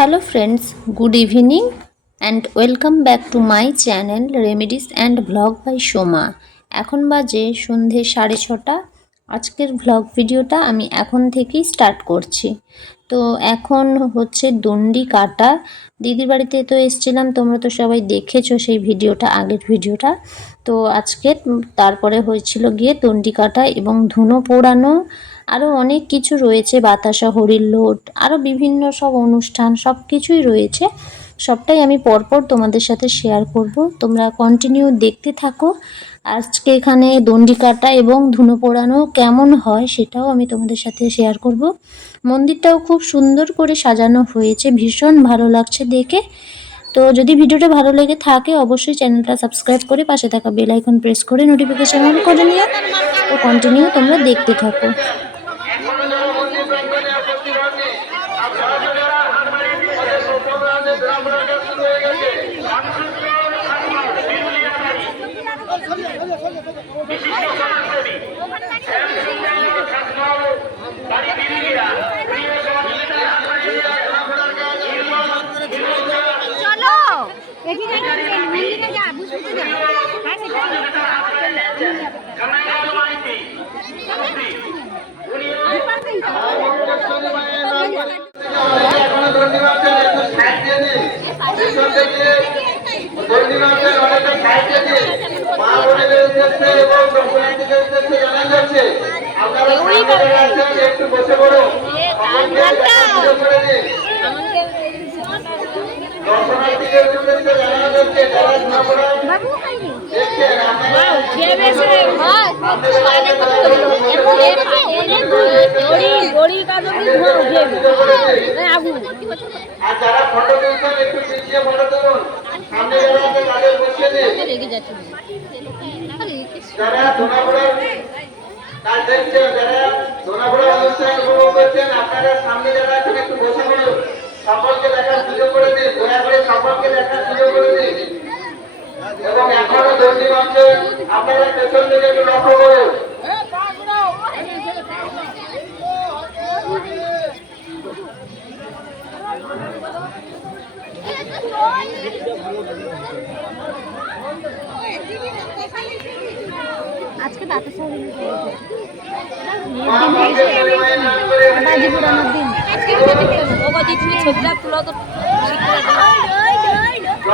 Hello friends good evening and welcome back to my channel remedies and vlog by Soma এখন বাজে সন্ধে সাড়ে ছটা। আজকের ভ্লগ ভিডিওটা আমি এখন থেকেই স্টার্ট করছি। তো এখন হচ্ছে দণ্ডি কাটা। দিদির বাড়িতে তো এসছিলাম, তোমরা তো সবাই দেখেছ সেই ভিডিওটা, আগের ভিডিওটা। তো আজকে তারপরে হয়েছিল গিয়ে দণ্ডি কাটা এবং ধুনো পোড়ানো। আরও অনেক কিছু রয়েছে, বাতাসা হরির লোট আরও বিভিন্ন সব অনুষ্ঠান, সব কিছুই রয়েছে। সবটাই আমি পরপর তোমাদের সাথে শেয়ার করব। তোমরা কন্টিনিউ দেখতে থাকো। আজকে এখানে দণ্ডি কাটা এবং ধুনো পোড়ানো কেমন হয় সেটাও আমি তোমাদের সাথে শেয়ার করব। মন্দিরটাও খুব সুন্দর করে সাজানো হয়েছে, ভীষণ ভালো লাগছে দেখে। তো যদি ভিডিওটা ভালো লেগে থাকে, অবশ্যই চ্যানেলটা সাবস্ক্রাইব করে পাশে থাকা বেল আইকন প্রেস করে নোটিফিকেশন অন করে নিও। তো কন্টিনিউ তোমরা দেখতে থাকো চলো এখানে মন্দিরে যা বুঝতে যা হ্যাঁ সেটা এখনও একটু সাইড দিয়ে দিন। পেছন থেকে দণ্ডিমাসের অনেকটা সাইড দিয়ে দিন। মা বোনেদের উদ্দেশ্যে এবং দর্শনার্থীদের উদ্দেশ্যে জানা যাচ্ছে আপনারা সামনে যারা আছেন একটু বসে পড়ুন। দর্শনার্থীদের উদ্দেশ্যে জানানো যাচ্ছে যারা ধর্মরাম দেখছেন আপনারা আর যারা ফটো তুলছেন একটু পিছিয়ে ফটো তুলুন সামনে যারা আছে তাদের বসিয়ে দিন। যারা ধোনাপুরের কাজ দেখছেন যারা ধোনাপুরের অনুষ্ঠান উপভোগ করছেন আপনারা সামনে যারা আছেন একটু বসে পড়ুন। সকলকে দেখার সুযোগ করে দিন। দয়া করে সকলকে দেখার সুযোগ করে দিন। এবং এখনও দর্জি মঞ্চে আপনারা পেছন দিকে একটু লক্ষ্য করুন। আজকে পরিমাণের নাম বাজি পুরানোর দিন। তুমি ছবিটা তুলো তো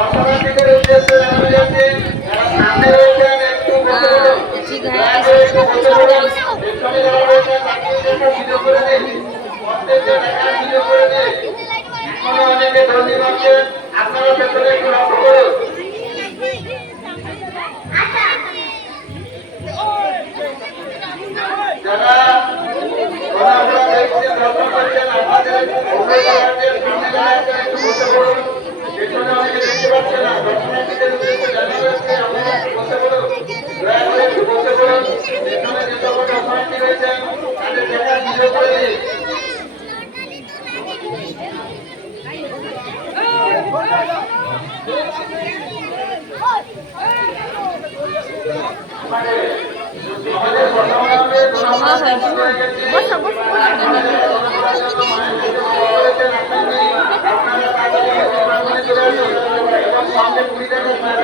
দর্শনার্থীদের উদ্দেশ্যে যা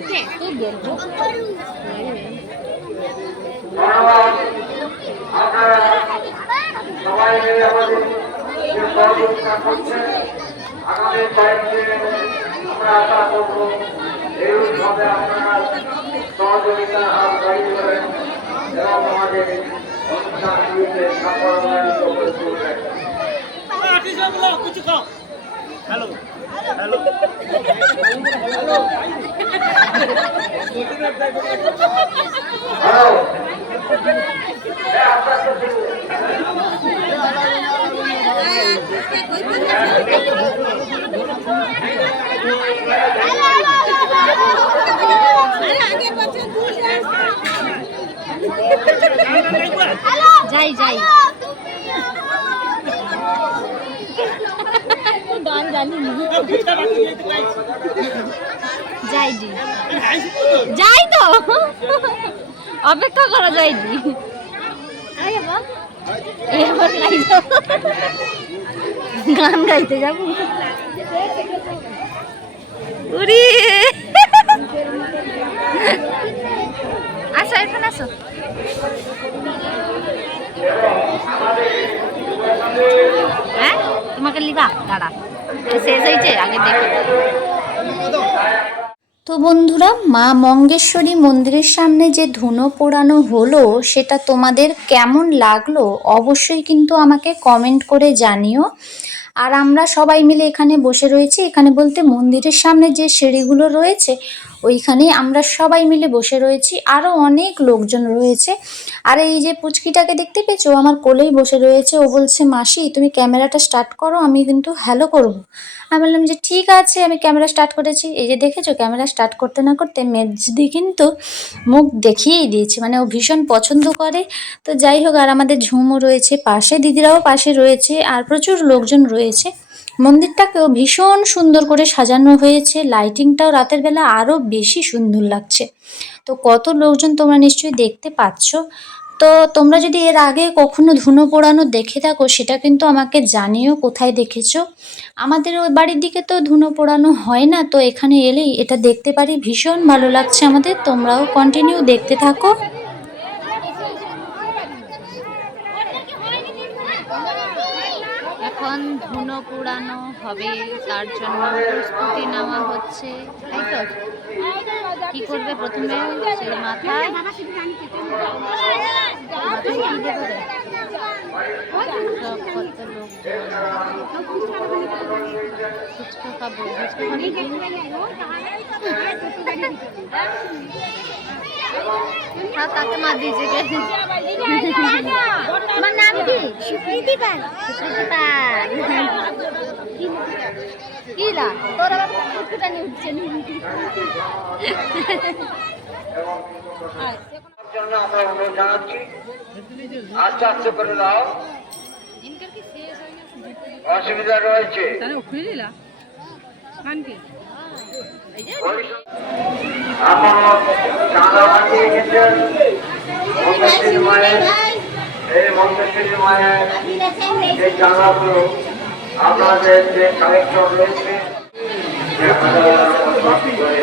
লোকে এত আপনারা সবাই মিলে আমাদের যে সহযোগিতা করছেন আগামী কয়েকদিনে আমরা আশা করব এইভাবে আপনারা সহযোগিতা হাত বাড়িয়ে দেবেন এবং আমাদের অনুষ্ঠানগুলিতে সাফল্যান্বিত করে তুলবেন হ্যালো হ্যাঁ আপনার সাথে যাই যাই গান জানি যাই জি যাই তো অপেক্ষা করা যায় জি। গান গাইতে যাব। উরি। আসো, এখানে আসো। হ্যাঁ? তোমাকে লিবা? দাঁড়া। তো বন্ধুরা, মা মঙ্গেশ্বরী মন্দিরের সামনে যে ধুনো পোড়ানো হলো, সেটা তোমাদের কেমন লাগল অবশ্যই কিন্তু আমাকে কমেন্ট করে জানিও। আর আমরা সবাই মিলে এখানে বসে রয়েছি। এখানে বলতে মন্দিরের সামনে যে সিঁড়িগুলো রয়েছে ওইখানে আমরা সবাই মিলে বসে রয়েছি। আরও অনেক লোকজন রয়েছে। আর এই যে পুচকিটাকে দেখতে পেয়েছ? আমার কোলেই বসে রয়েছে। ও বলছে, মাসি, তুমি ক্যামেরাটা স্টার্ট করো, আমি কিন্তু হ্যালো করব। আমি বললাম যে, ঠিক আছে, আমি ক্যামেরা স্টার্ট করেছি। এই যে দেখেছ, ক্যামেরা স্টার্ট করতে না করতে মেজদি কিন্তু মুখ দেখিয়েই দিয়েছে। মানে ও ভীষণ পছন্দ করে। তো যাই হোক, আর আমাদের ঝুমও রয়েছে পাশে, দিদিরাও পাশে রয়েছে, আর প্রচুর লোকজন রয়েছে। মন্দিরটাকেও ভীষণ সুন্দর করে সাজানো হয়েছে। লাইটিংটাও রাতের বেলা আরও বেশি সুন্দর লাগছে। তো কত লোকজন তোমরা নিশ্চয়ই দেখতে পাচ্ছ। তো তোমরা যদি এর আগে কখনো ধুনো পোড়ানো দেখে থাকো, সেটা কিন্তু আমাকে জানিও কোথায় দেখেছ। আমাদের ওই বাড়ির দিকে তো ধুনো পোড়ানো হয় না, তো এখানে এলেই এটা দেখতে পারি। ভীষণ ভালো লাগছে আমাদের। তোমরাও কন্টিনিউ দেখতে থাকো। এখন ধুনো পোড়ানো হবে তার জন্য প্রস্তুতি নেওয়া হচ্ছে। তাই তো? কি করবে প্রথমে? মাথায়? মাথায় কি দেবে? সব কত লোক ফুচকা খাব ফুচকা খাবি কি? হ্যাঁ তাকে মা দিয়েছে তোমার নাম কি সুপ্রীতি পাল সুপ্রীতি পাল তোর আবার কুকুরটা নিয়ে উঠছে জন্য আমরা অনুরোধ জানাচ্ছি। আস্তে আস্তে করে দাও। অসুবিধা রয়েছে। ওই চাঁদা বানিয়ে গেছেন মন্দির মায়ের এই মন্দির মায়ের যে চাঁদাগুলো আপনাদের যে কালেকশন রয়েছে যে হাজার পঞ্চাশ করে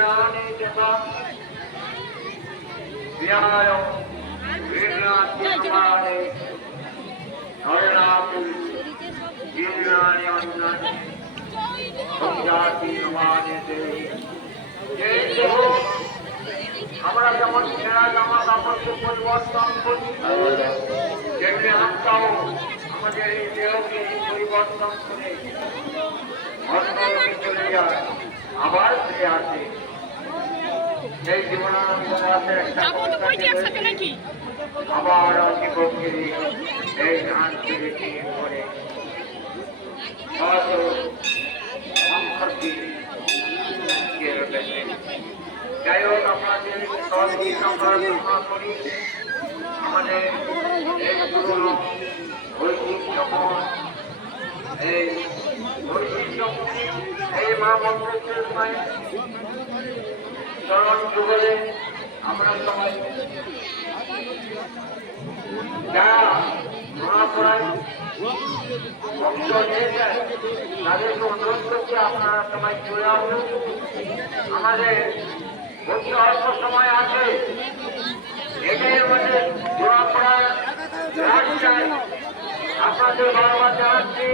আমরা যেমন ছেঁড়া জামা কাপড়কে পরিবর্তন করি তেমনি আত্মাও আমাদের এই দেহকে পরিবর্তন করে অন্য লোকে চলে যায় আবার ফিরে আসে জীবনানন্দ দাসের একটা কবিতা রয়েছে। আবার অতি গভীরে এই ধান ছেড়ে করে হয়তো সংখ্যাটি যাই হোক আপনাদের সহযোগিতা আমরা করি। আমাদের এই পুরনো ঐতিহ্যময় এই ঐতিহ্যময় এই মা মন্দিরের চরণ যুগলে আমরা সবাই যারা মহাপরায় ভক্ত হয়েছেন তাদেরকে অনুরোধ করছি আপনারা সবাই চলে আসুন। আমাদের অতি অল্প সময় আছে। এটাই আমাদের জোড়াপড়ার রাস্তায়। আপনাদের বারবার জানাচ্ছি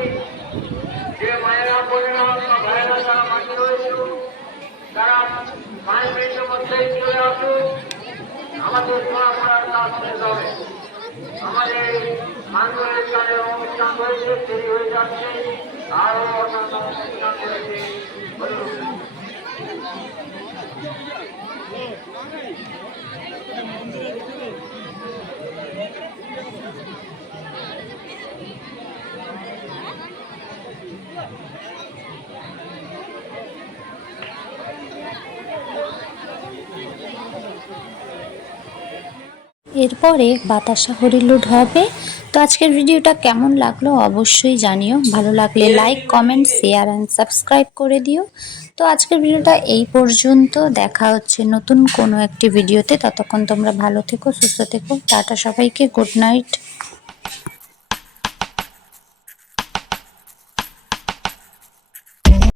যে মায়েরা পরিণাম ভাইয়েরা যারা মাটি রয়েছে। তারা মেয়েদের মধ্যেই চলে আসুন। আমাদের জোড়াপড়ার কাজ শেষ হবে আমাদের মানবের অনুষ্ঠান হয়েছে, দেরি হয়ে যাচ্ছে। আরও অন্যান্য রয়েছে এরপরে বাতাসা হরিলুট হবে। তো আজকের ভিডিওটা কেমন লাগল অবশ্যই জানিও। ভালো লাগলে like comment share and subscribe করে দিও। তো আজকের ভিডিওটা এই পর্যন্ত। দেখা হচ্ছে নতুন কোনো একটি ভিডিওতে। ততক্ষণ তোমরা ভালো থেকো, সুস্থ থেকো। টাটা সবাইকে গুড নাইট